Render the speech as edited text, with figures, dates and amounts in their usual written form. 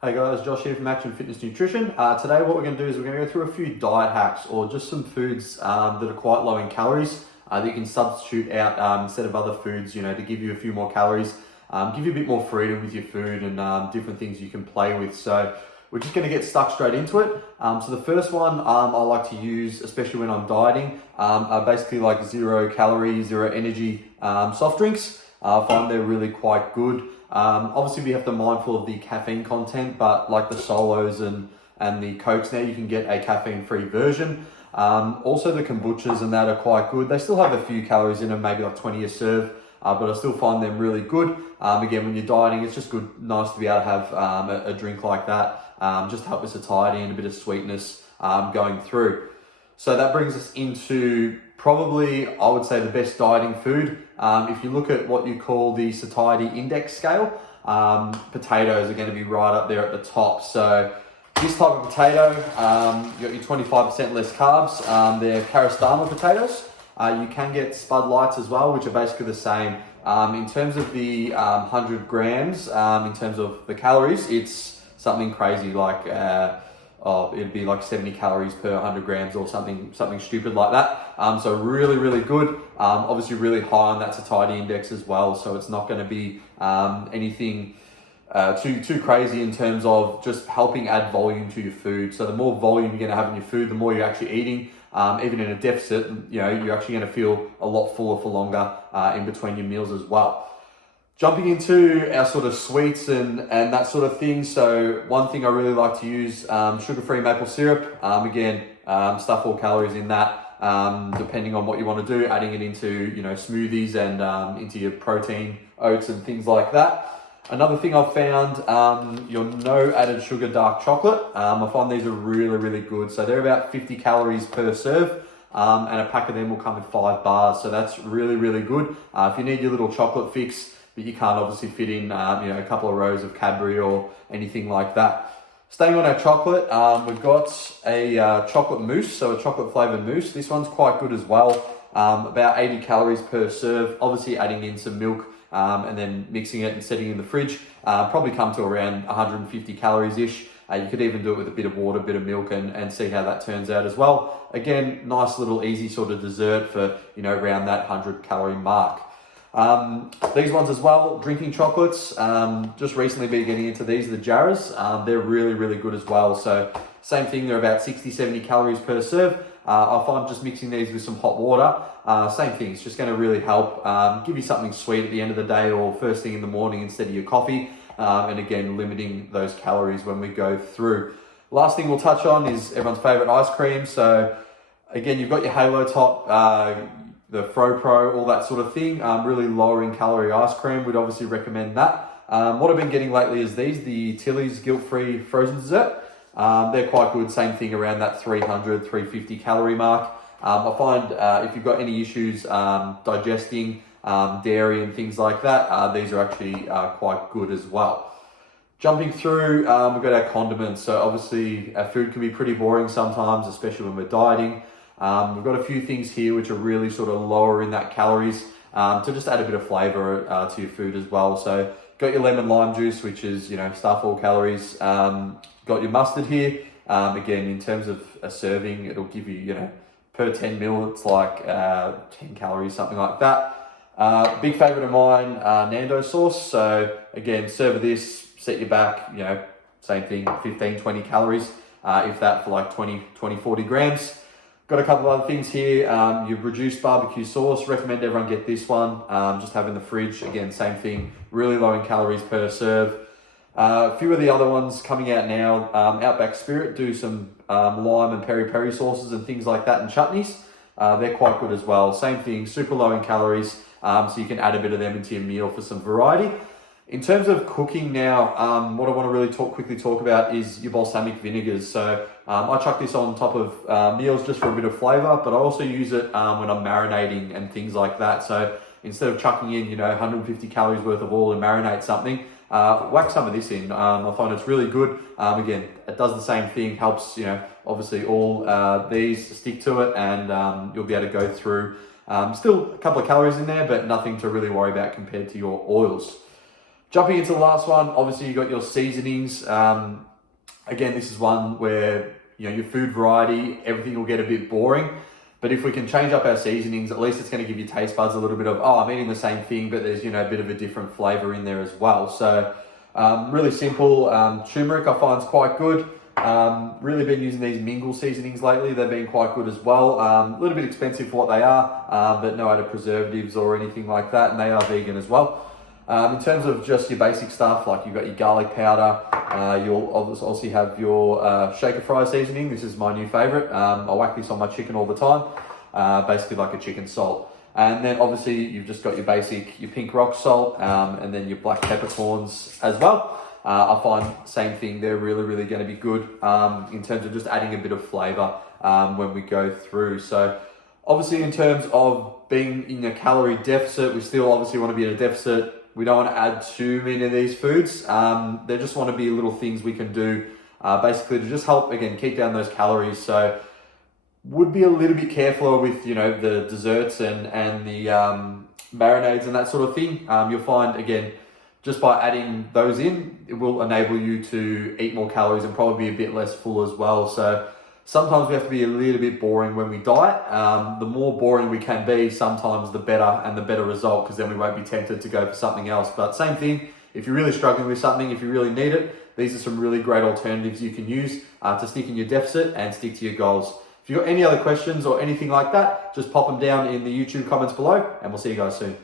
Hey guys, Josh here from Action Fitness Nutrition. Today what we're going to do is we're going to go through a few diet hacks or just some foods that are quite low in calories that you can substitute out instead of other foods, to give you a few more calories, give you a bit more freedom with your food and different things you can play with. So we're just going to get stuck straight into it. So the first one I like to use, especially when I'm dieting, are basically like 0 calorie, 0 energy soft drinks. I find they're really quite good. Obviously we have to be mindful of the caffeine content, but like the Solos and the Cokes now, you can get a caffeine-free version. Also the kombuchas and that are quite good. They still have a few calories in them, maybe like 20 a serve, but I still find them really good. Again, when you're dieting, it's just good, nice to be able to have a drink like that, just to help with satiety and a bit of sweetness going through. So that brings us into probably, I would say, the best dieting food. If you look at what you call the satiety index scale, potatoes are going to be right up there at the top. So this type of potato, you got your 25% less carbs. They're Karastama potatoes. You can get Spud Lights as well, which are basically the same. In terms of the 100 grams, in terms of the calories, it's something crazy like it'd be like 70 calories per 100 grams or something stupid like that. So really, really good. Obviously really high on that satiety index as well. So it's not going to be anything too crazy in terms of just helping add volume to your food. So the more volume you're going to have in your food, the more you're actually eating. Even in a deficit, you're actually going to feel a lot fuller for longer in between your meals as well. Jumping into our sort of sweets and that sort of thing. So one thing I really like to use, sugar-free maple syrup. Again, stuff all calories in that, depending on what you want to do, adding it into, smoothies and into your protein oats and things like that. Another thing I've found, your no added sugar dark chocolate. I find these are really, really good. So they're about 50 calories per serve. And a pack of them will come in 5 bars. So that's really, really good. If you need your little chocolate fix, but you can't obviously fit in, a couple of rows of Cadbury or anything like that. Staying on our chocolate, we've got a chocolate mousse, so a chocolate flavored mousse. This one's quite good as well. About 80 calories per serve. Obviously adding in some milk and then mixing it and setting it in the fridge. Probably come to around 150 calories-ish. You could even do it with a bit of water, a bit of milk and see how that turns out as well. Again, nice little easy sort of dessert for, around that 100 calorie mark. These ones as well, drinking chocolates, just recently been getting into these, the Jarrahs. They're really, really good as well. So same thing, they're about 60, 70 calories per serve. I find just mixing these with some hot water, same thing, it's just going to really help give you something sweet at the end of the day or first thing in the morning instead of your coffee. And again, limiting those calories when we go through. Last thing we'll touch on is everyone's favorite ice cream. So again, you've got your Halo Top, the Fro Pro, all that sort of thing. Really lower in calorie ice cream. We'd obviously recommend that. What I've been getting lately is the Tilly's guilt-free frozen dessert. They're quite good. Same thing around that 300, 350 calorie mark. I find if you've got any issues digesting dairy and things like that, these are actually quite good as well. Jumping through, we've got our condiments. So obviously our food can be pretty boring sometimes, especially when we're dieting. We've got a few things here which are really sort of lower in that calories to just add a bit of flavor to your food as well. So got your lemon lime juice, which is, stuff all calories. Got your mustard here. Again, in terms of a serving, it'll give you, per 10 mil, it's like 10 calories, something like that. Big favorite of mine, Nando sauce. So again, serve this, set your back, same thing, 15, 20 calories, if that for like 20, 40 grams. Got a couple of other things here. Your reduced barbecue sauce. Recommend everyone get this one. Just have in the fridge. Again, same thing. Really low in calories per serve. A few of the other ones coming out now. Outback Spirit do some lime and peri-peri sauces and things like that and chutneys. They're quite good as well. Same thing. Super low in calories. So you can add a bit of them into your meal for some variety. In terms of cooking now, what I want to really quickly talk about is your balsamic vinegars. So I chuck this on top of meals just for a bit of flavor, but I also use it when I'm marinating and things like that. So instead of chucking in, 150 calories worth of oil and marinate something, whack some of this in. I find it's really good. Again, it does the same thing, helps, obviously all these stick to it and you'll be able to go through. Still a couple of calories in there, but nothing to really worry about compared to your oils. Jumping into the last one, obviously you got your seasonings. Again, this is one where, you know, your food variety, everything will get a bit boring. But if we can change up our seasonings, at least it's going to give your taste buds a little bit of, oh, I'm eating the same thing, but there's, you know, a bit of a different flavor in there as well. So really simple. Turmeric I find is quite good. Really been using these mingle seasonings lately. They've been quite good as well. A little bit expensive for what they are, but no added preservatives or anything like that. And they are vegan as well. In terms of just your basic stuff, like you've got your garlic powder, you'll obviously have your shaker fry seasoning. This is my new favorite. I whack this on my chicken all the time, basically like a chicken salt. And then obviously you've just got your basic, your pink rock salt, and then your black peppercorns as well. I find same thing, they're really going to be good in terms of just adding a bit of flavor when we go through. So obviously in terms of being in a calorie deficit, we still obviously want to be in a deficit. We don't want to add too many of these foods. They just want to be little things we can do basically to just help, again, keep down those calories. So would be a little bit careful with, you know, the desserts and the marinades and that sort of thing. You'll find, again, just by adding those in, it will enable you to eat more calories and probably be a bit less full as well. So sometimes we have to be a little bit boring when we diet. The more boring we can be, sometimes the better and the better result, because then we won't be tempted to go for something else. But same thing, if you're really struggling with something, if you really need it, these are some really great alternatives you can use to stick in your deficit and stick to your goals. If you've got any other questions or anything like that, just pop them down in the YouTube comments below, and we'll see you guys soon.